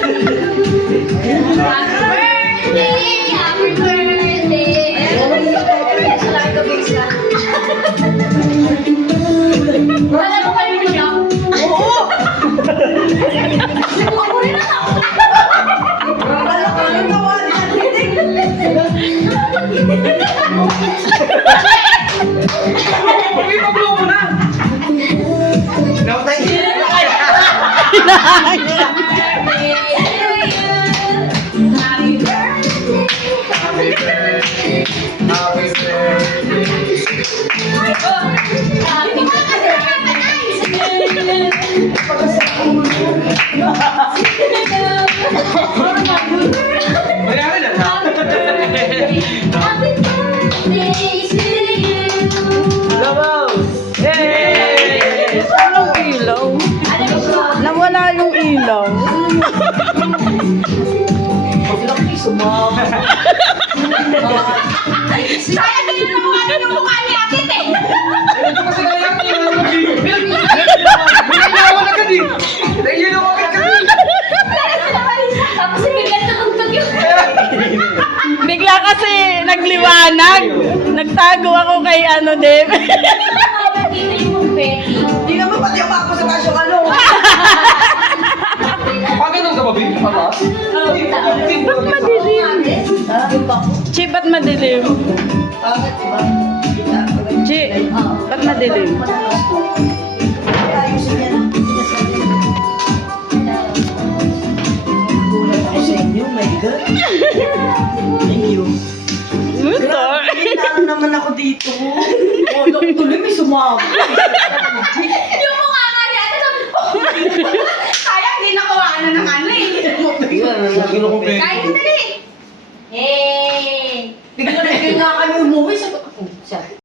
Happy birthday! Wala mo kayo niya? Oo! Ako rin ako! Pag-ibablo mo na! Mayaman na. Yay! Walang ilaw. Nawala yung ilaw. Sayang din yung mukha ng mukha ni Atit eh! Ito kasi kaya Binayawan agad eh! Naiinom agad kami! Tapos bigyan na tugtog yun. Bigla kasi nagliwanag. Nagtago ako kay ano, Dave. Dito yung Betty. Hindi naman pati ako ako sa kasyong ano. Pag ganun ka ba, Bill? Pataas? Ba't madilim? Chi, ba't madilim? Bakit, diba? Chi, ba't madilim? Ayusin niya na. Gulat ako sa inyo, my God. Thank you. Ito. Grabe, naman ako dito. Oh, tuloy may sumama. Yung mukha nga ni Ate sabi ko. Sayang, hindi nakuha na ng ano eh. Lagi na kong Kahit hindi